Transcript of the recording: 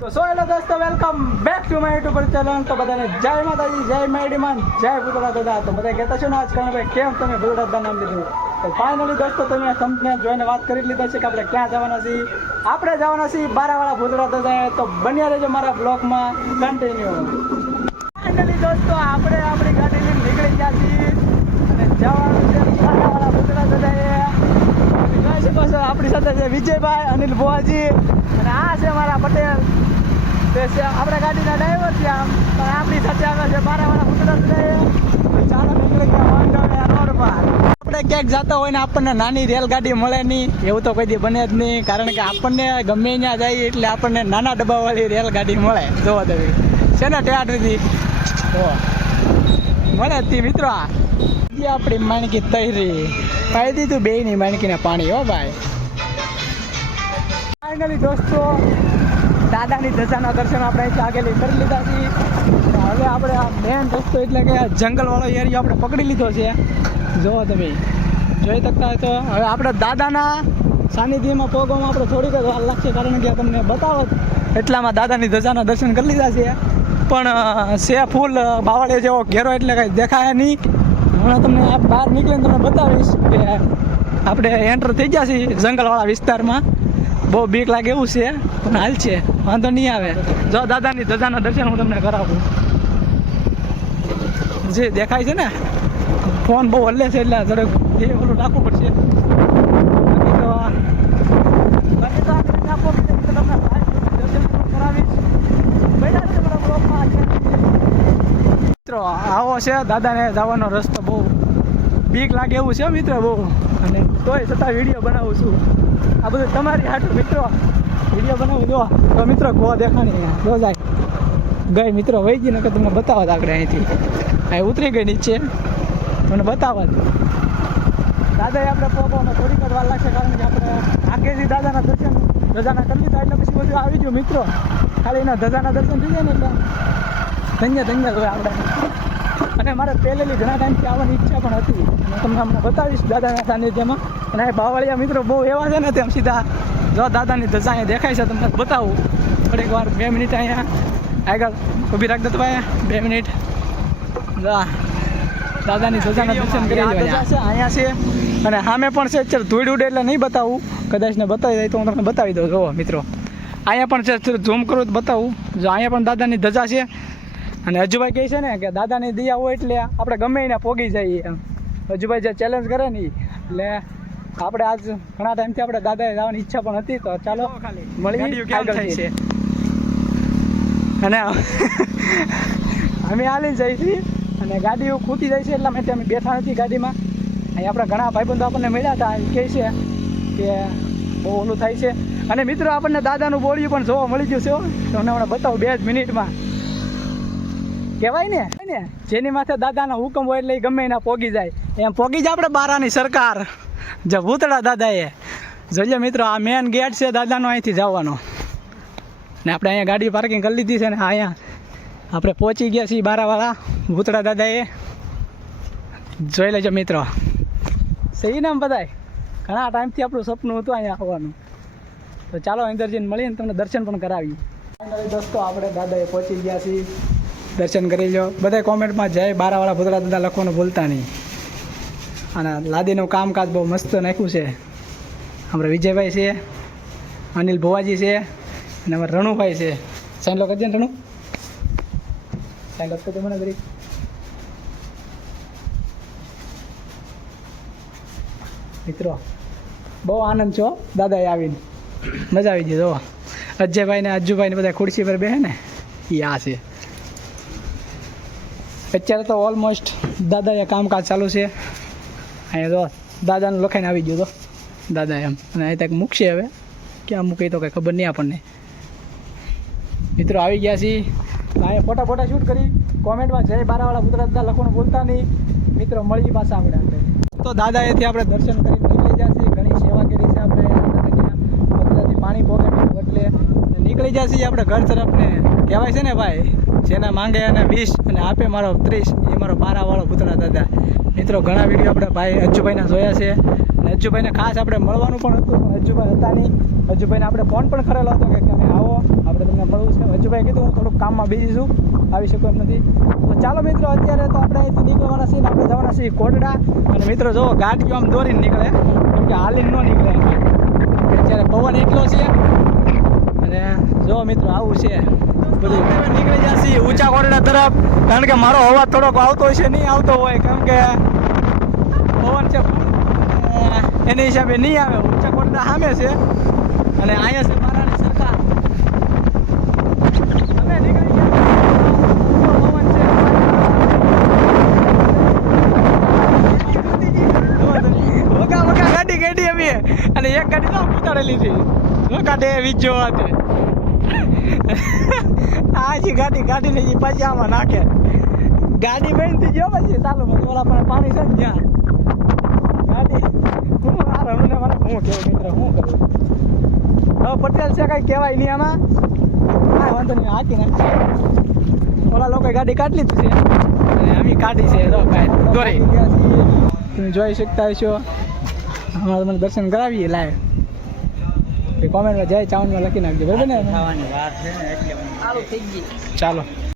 તો હેલો દોસ્તો, welcome back to my YouTube channel. તો બધાને જય માતાજી, જય મેડીમાન, જય ભૂતળા દાદા. તો બધા કહેતા છો ને આજ ભાઈ કેમ તમે ભૂતળા દાદા નામ લીધું. તો ફાઇનલી દોસ્તો તમે તમને જોઈને વાત કરી લીધા છે કે આપણે ક્યાં જવાના છીએ. આપણે જવાના છીએ બારાવાળા ભૂતળા દાદા. તો બન્યા રહેજો મારા બ્લોગમાં કન્ટિન્યુ. ફાઇનલી દોસ્તો આપણે આપણી ગાડી લઈને નીકળી ગયા છીએ અને જવાનું છે બારાવાળા ભૂતળા દાદાએ. જોઈ શકો છો આપણી સાથે છે વિજયભાઈ, અનિલ ભુવાજી અને આ છે મારા પટેલ. તે છે આપણા ગાડીના ડ્રાઈવર છે આમ, પણ આપણી સાથે આવે છે બારાવાળા ભૂતળા દાદાએ. ચાલો નીકળી ગયા વાંધો રોડ પર. આપણે ક્યાંક જતા હોય ને આપણને નાની રેલગાડી મળે નહીં એવું તો કોઈ દી બને જ નહીં, કારણ કે આપણને ગમે ત્યાં જઈએ એટલે આપણને નાના ડબ્બાવાળી રેલગાડી મળે. જોવા તમે છે ને ટેટથી તો મળે જ મિત્રો. આ આપણી માણકી તૈરી પાઈ દીધું બેયની માણકીને પાણી. હો ભાઈ ફાઇનલી દોસ્તો દાદાની ધજાના દર્શન આપણે અહીંથી આગળ કરી લીધા છે. હવે આપણે આ મેન રસ્તો એટલે કે જંગલવાળો એરિયા આપણે પકડી લીધો છે. જુઓ તમે જોઈ શકતા હોય તો હવે આપણે દાદાના સાનિધ્યમાં પહોંચવામાં આપણે થોડીક જ વાર લાગશે, કારણ કે તમને બતાવો એટલામાં દાદાની ધજાના દર્શન કરી લીધા છે. પણ છે ફૂલ બાવળિયા જેવો ઘેરો એટલે કંઈ દેખાય નહીં. હમણાં તમને આ બહાર નીકળીને તમને બતાવીશ કે આપણે એન્ટર થઈ ગયા છીએ જંગલવાળા વિસ્તારમાં. બહુ બીક લાગે એવું છે પણ હાલ છે, વાંધો નહીં આવે. જો દાદાની ધજાના દર્શન હું તમને કરાવું. જે દેખાય છે ને ફોન બહુ હલ્લે છે એટલે જરાક એ ઓલું રાખવું પડશે. મિત્રો આવો છે દાદાને જવાનો રસ્તો. બહુ બીક લાગે એવું છે મિત્રો બહુ, અને તોય છતાં વિડીયો બનાવું છું. આ બધું તમારી હાટું મિત્રો વિડીયો બનાવું. જો તો મિત્રો ગો દેખાણી જો જાય ગઈ મિત્રો વહી ગઈ ને કે તમને બતાવો આગળ અહીંથી અહીં ઉતરી ગઈ નીચે તમને બતાવવા જ. દાદાએ આપણે પહોંચવામાં થોડીક જ વાર લાગશે, કારણ કે આપણે આગેથી દાદાના દર્શન ધજાના કરી લીધા એટલે પછી બધું આવી ગયું મિત્રો. ખાલી એના ધજાના દર્શન થઈ જાય ને એટલે ધન્ય ધન્ય હોય આપણે. અને મારે પહેલેથી ઘણા ટાઈમથી આવવાની ઈચ્છા પણ હતી. હું તમને હમણાં બતાવીશ દાદાના સાનિધ્યમાં. અને આ બાવળિયા મિત્રો બહુ એવા છે ને તેમ સીધા જો દાદાની ધજા અહીંયા દેખાય છે તમને બતાવું. થોડીક વાર 2 મિનિટ અહીંયા આગળ ઊભી રાખ દો ભાઈ. 2 મિનિટ દાદાની ધજાના દર્શન કરી અહીંયા છે. અને સામે પણ છે ચાલ ધૂળ ઉડે એટલે નહીં બતાવું, કદાચ ને બતાવી જાય તો હું તમને બતાવી દઉં. જુઓ મિત્રો અહીંયા પણ છે, ઝૂમ કરું તો બતાવું. જો અહીંયા પણ દાદાની ધજા છે. અને હજુભાઈ કહે છે ને કે દાદાની દયા હોય એટલે આપણે ગમે એને પોગી જઈએ એમ. હજુભાઈ જે ચેલેન્જ કરે ને એટલે આપણે આજ ઘણા ટાઈમથી આપણે દાદાએ જવાની ઈચ્છા પણ હતી. તો ચાલો મળીએ આગળ છે. અને અમે હાલી જઈએ છીએ અને ગાડીઓ ખૂટી જાય છે એટલા માટે અમે બેઠા નથી ગાડીમાં. અહીં આપણા ઘણા ભાઈબંધો આપણને મળ્યા હતા. એ કહે છે કે બહુ ઓલું થાય છે. અને મિત્રો આપણને દાદાનું બોળિયું પણ જોવા મળી ગયું છે. તમને હમણાં બતાવું 2 જ મિનિટમાં. કહેવાય ને જેની માથે દાદાના હુકમ હોય એટલે ગમે એના પોગી જાય એમ પોગી જાય. આપણે બારાની સરકાર જે ભૂતળા દાદાએ જોઈએ મિત્રો આ મેન ગેટ છે દાદાનો, અહીંથી જવાનો. ને આપણે અહીંયા ગાડી પાર્કિંગ કરી લીધી છે ને અહીંયા આપણે પહોંચી ગયા છીએ બારાવાળા ભૂતળા દાદાએ. જોઈ લેજો મિત્રો સહી નામ બધાય. ઘણા ટાઈમથી આપણું સપનું હતું અહીંયા આવવાનું. તો ચાલો અંદર જઈને મળીને તમને દર્શન પણ કરાવીએ. દોસ્તો આપણે દાદાએ પહોંચી ગયા છીએ. દર્શન કરી લો. બધા કોમેન્ટમાં જય બારાવાળા ભૂતળા દાદા લખવાનું ભૂલતા નહીં. અને લાદીનું કામકાજ બહુ મસ્ત નાખ્યું છે. આપણે વિજયભાઈ છે, અનિલ ભુવાજી છે અને અમારે રણુભાઈ છે. સાઈન લો કરજે ને રણુ, સાઈન લો કરજો મને દરેક. મિત્રો બહુ આનંદ છો દાદાએ આવીને, મજા આવી ગઈ. જો અજયભાઈ ને અજ્જુભાઈ ને બધા ખુરશી પર બેસે ને એ આ છે. અત્યારે તો ઓલમોસ્ટ દાદાએ કામકાજ ચાલુ છે. અહીંયા જો દાદાનું લખાઈને આવી ગયું તો દાદા એમ. અને અહીં તક મૂકશે, હવે ક્યાં મૂકી તો કંઈ ખબર નહીં આપણને. મિત્રો આવી ગયા છીએ. અહીંયા ફોટા શૂટ કરી. કોમેન્ટમાં જય બારાવાળા ભૂતળા દાદા લખવાનું ભૂલતા નહીં. મિત્રો મળીએ પાછા આપણે તો દાદાએથી આપણે દર્શન કરી નીકળી ગયા છીએ. ઘણી સેવા કરી છે આપણે બદલાથી પાણી પોગે એટલે નીકળી ગયા છીએ આપણે ઘર તરફ. ને કહેવાય છે ને ભાઈ જેને માંગે અને 20 અને આપે મારો 30 એ મારો બારાવાળો ભૂતળા દાદા. મિત્રો ઘણા વિડીયો આપણે ભાઈ અજ્જુભાઈના જોયા છે. અને હજુભાઈને ખાસ આપણે મળવાનું પણ હતું પણ હજુભાઈ હતા નહીં. હજુભાઈને આપણે ફોન પણ કરેલો હતો કે તમે આવો આપણે તમને મળવું છે. હજુભાઈ કીધું હું થોડુંક કામમાં બિઝી છું આવી શકું એમ નથી. તો ચાલો મિત્રો અત્યારે તો આપણે અહીંથી નીકળવાના છીએ ને આપણે જવાના છીએ કોટડા. અને મિત્રો જો ગાડીઓ આમ દોરીને નીકળે કેમ કે હાલીને ન નીકળે અત્યારે પવન એટલો છે. અને જો મિત્રો આવું છે બધું નીકળી જશે ઊંચા કોટડા તરફ કારણ કે મારો અવાજ થોડોક આવતો હશે નહીં આવતો હોય કેમ કે પવન છે એની હિસાબે નહીં આવે. ઊંચા કોટડા સામે છે અને અહીંયા છે મારાની સરકાર. અમે નીકળી ગયા પવન છે વગા વગા ગાડી કાઢી અમે અને એક ગાડી તો ઉતારેલી હતી કાઢે વીજો હાથે આજી ગાડી કાઢીને એ પાછી આમાં નાખે. ગાડી બંધ થઈ ગયો પછી ચાલો ઓલા પણ પાણી છે ને ત્યાં ગાડી હું આ રણુને મને હું કેવું મિત્ર શું કરું હવે પટેલ છે કાંઈ કહેવાય નહીં આમાં. કાંઈ વાંધો નહીં હાથી નાખી ઓલા લોકોએ ગાડી કાઢી લીધી છે અને અમે કાઢી છે તો કાંઈ દોરી તમે જોઈ શકતા હશો. અમારે તમને દર્શન કરાવીએ લાય કોમેન્ટમાં જય ચાવનમાં લખી નાખજો બરાબર ને. ચાલો.